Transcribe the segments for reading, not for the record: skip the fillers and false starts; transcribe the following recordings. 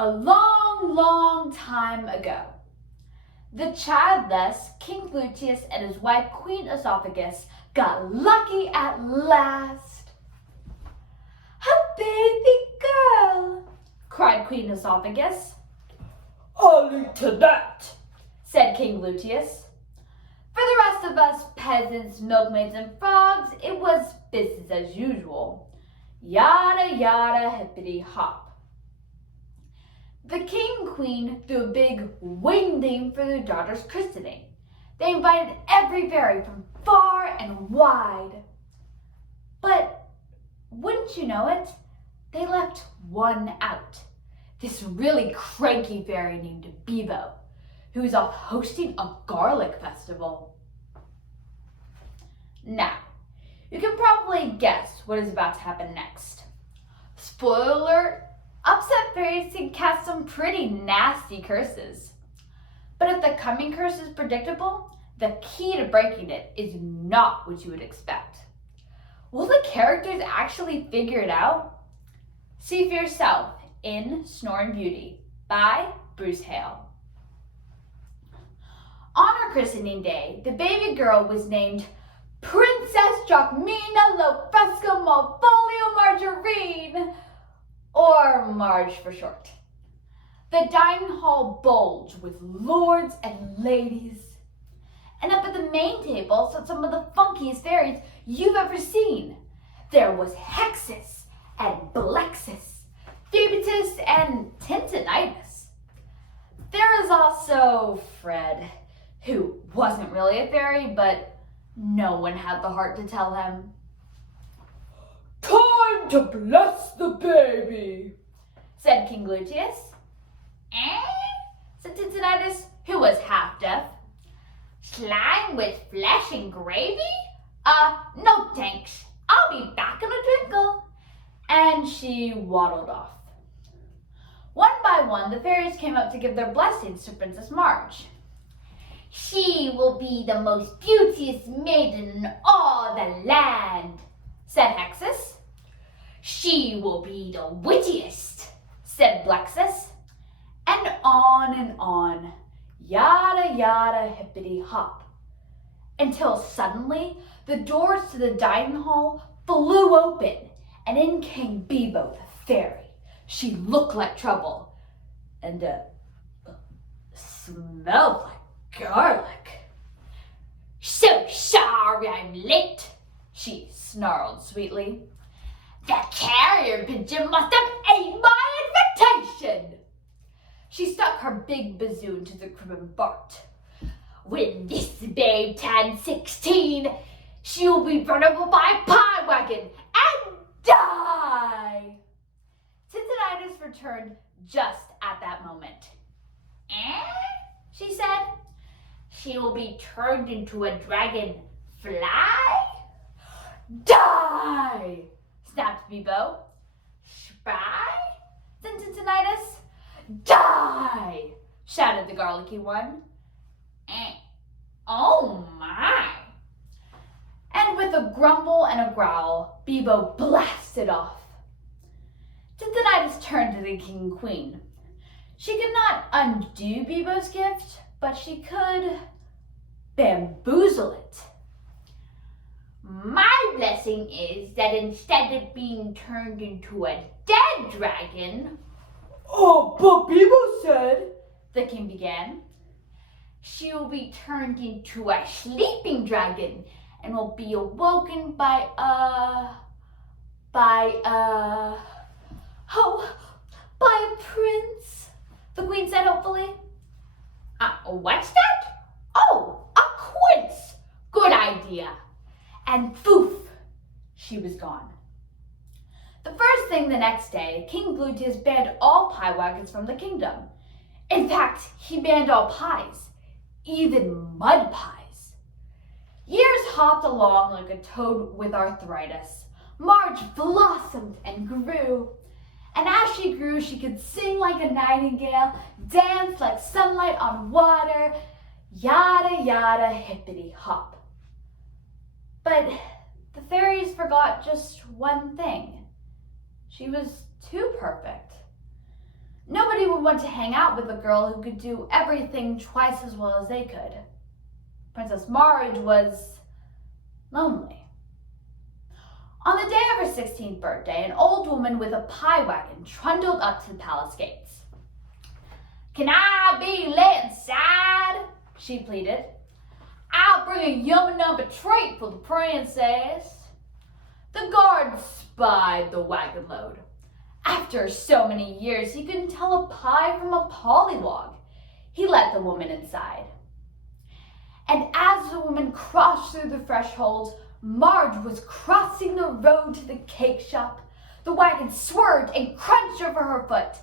A long, long time ago, the childless King Gluteus and his wife Queen Esophagus got lucky at last. "A baby girl," cried Queen Esophagus. "I'll eat to that," said King Gluteus. For the rest of us peasants, milkmaids, and frogs, it was business as usual. Yada, yada, hippity hop. The king and queen threw a big wedding for their daughter's christening. They invited every fairy from far and wide. But wouldn't you know it, they left one out. This really cranky fairy named Bebo, who was off hosting a garlic festival. Now, you can probably guess what is about to happen next. Spoiler alert, upset fairies can cast some pretty nasty curses. But if the coming curse is predictable, the key to breaking it is not what you would expect. Will the characters actually figure it out? See for yourself in Snoring Beauty by Bruce Hale. On her christening day, the baby girl was named Princess Jacquemina Lofresco Malvolio Margarine, or Marge for short. The dining hall bulged with lords and ladies. And up at the main table sat some of the funkiest fairies you've ever seen. There was Hexus and Blexus, Phoebitus and Tintinnitus. There was also Fred, who wasn't really a fairy, but no one had the heart to tell him. "Time to bless the baby," said King Gluteus. Said Tintinnitus, who was half deaf. "Slime with flesh and gravy? No thanks. I'll be back in a twinkle." And she waddled off. One by one, the fairies came up to give their blessings to Princess Marge. "She will be the most beauteous maiden in all the land," said Hexus. "She will be the wittiest," said Blexus. And on, yada yada hippity hop, until suddenly the doors to the dining hall flew open, and in came Bebo the fairy. She looked like trouble, and smelled like garlic. "So sorry I'm late," she snarled sweetly. "The carrier pigeon must have ate my invitation." She stuck her big bazoo into the crib and barked. "When this babe turns 16, she'll be run over by a pie wagon and die." Tintinnitus returned just at that moment. She said. "She will be turned into a dragon fly?" "Die!" snapped Bebo. "Spy?" said Tintinnitus. "Die!" shouted the garlicky one. Oh my! And with a grumble and a growl, Bebo blasted off. Tintinnitus turned to the king and queen. She could not undo Bebo's gift, but she could bamboozle it. "My blessing is that instead of being turned into a dead dragon—" "Oh, but Bebo said," the king began. "She will be turned into a sleeping dragon and will be awoken by a prince," the queen said hopefully. What's that? Oh, a quince. Good idea." And poof, she was gone. The first thing the next day, King Gluteus banned all pie wagons from the kingdom. In fact, he banned all pies, even mud pies. Years hopped along like a toad with arthritis. Marge blossomed and grew. And as she grew, she could sing like a nightingale, dance like sunlight on water, yada yada hippity hop. But the fairies forgot just one thing. She was too perfect. Nobody would would want to hang out with a girl who could do everything twice as well as they could. Princess Marge was lonely. On the day of her 16th birthday, an old woman with a pie wagon trundled up to the palace gates. "Can I be let inside?" she pleaded. "I'll bring a yummy number treat for the princess." The guard spied the wagon load. After so many years, he couldn't tell a pie from a pollywog. He let the woman inside. And as the woman crossed through the threshold, Marge was crossing the road to the cake shop. The wagon swerved and crunched over her foot.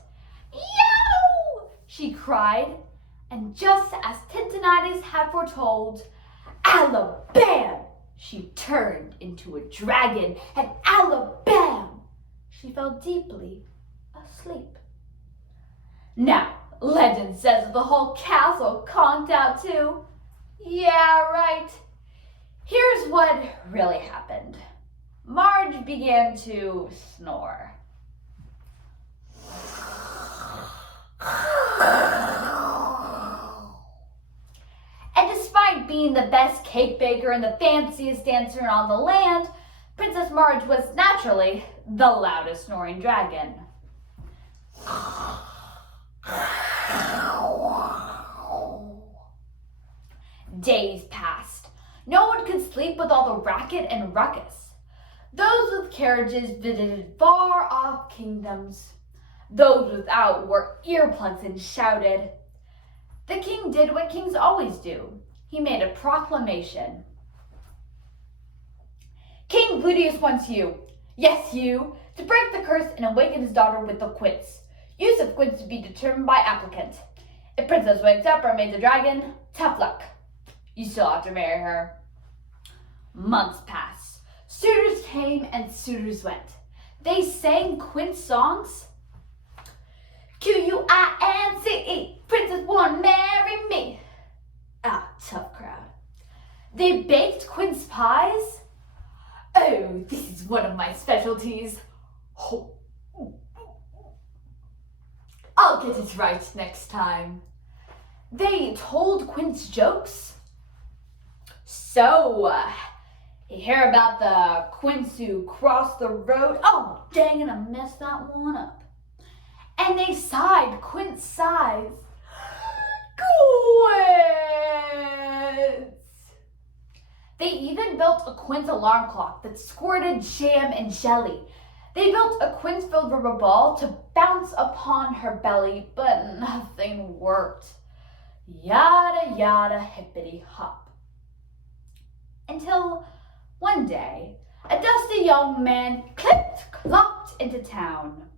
"Yo!" she cried. And just as Tintinnitus had foretold, alabam! She turned into a dragon, and alabam! She fell deeply asleep. Now, legend says that the whole castle conked out too. Yeah, right. Here's what really happened. Marge began to snore. And despite being the best cake baker and the fanciest dancer in all the land, Princess Marge was naturally the loudest snoring dragon. Days passed. No one could sleep with all the racket and ruckus. Those with carriages visited far-off kingdoms. Those without wore earplugs and shouted. The king did what kings always do. He made a proclamation. "King Gluteus wants you, yes you, to break the curse and awaken his daughter with the quince. Use of quince to be determined by applicant. If princess wakes up or made the dragon, tough luck. You still have to marry her." Months passed. Suitors came and suitors went. They sang quince songs. Quince, princess wanna marry me. Ah, tough crowd. They baked quince pies. Oh, this is one of my specialties. I'll get it right next time. They told quince jokes. So, you hear about the quince who crossed the road? Oh, dang it, I messed that one up. And they sighed, quince sighs. Quince! They even built a quince alarm clock that squirted jam and jelly. They built a quince-filled rubber ball to bounce upon her belly, but nothing worked. Yada, yada, hippity hop. Until one day, a dusty young man clipped-clopped into town.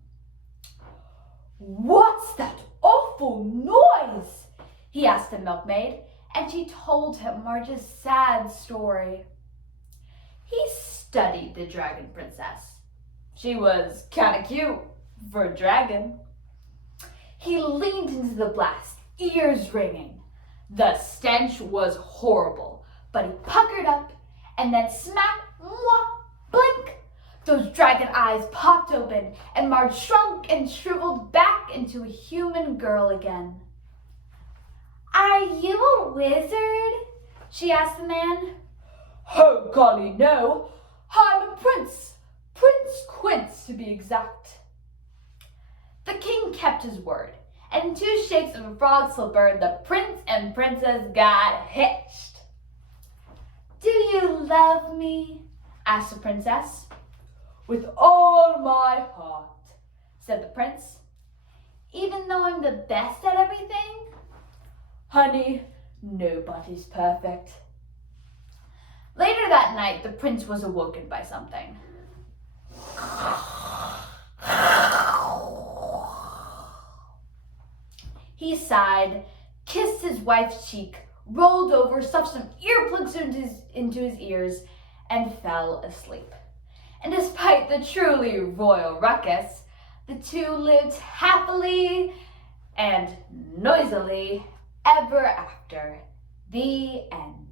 "What's that awful noise?" he asked the milkmaid, and she told him Marge's sad story. He studied the dragon princess. She was kinda cute for a dragon. He leaned into the blast, ears ringing. The stench was horrible, but he puckered up, and then smack, mwah, blink, those dragon eyes popped open, and Marge shrunk and shriveled back into a human girl again. "Are you a wizard?" she asked the man. "Oh, golly, no. I'm a prince. Prince Quince, to be exact." The king kept his word, and in 2 shakes of a frog slipper, the prince and princess got hitched. "Do you love me?" asked the princess. "With all my heart," said the prince. "Even though I'm the best at everything?" "Honey, nobody's perfect." Later that night, the prince was awoken by something. He sighed, kissed his wife's cheek, rolled over, stuffed some earplugs into his ears, and fell asleep. And despite the truly royal ruckus, the two lived happily and noisily ever after. The end.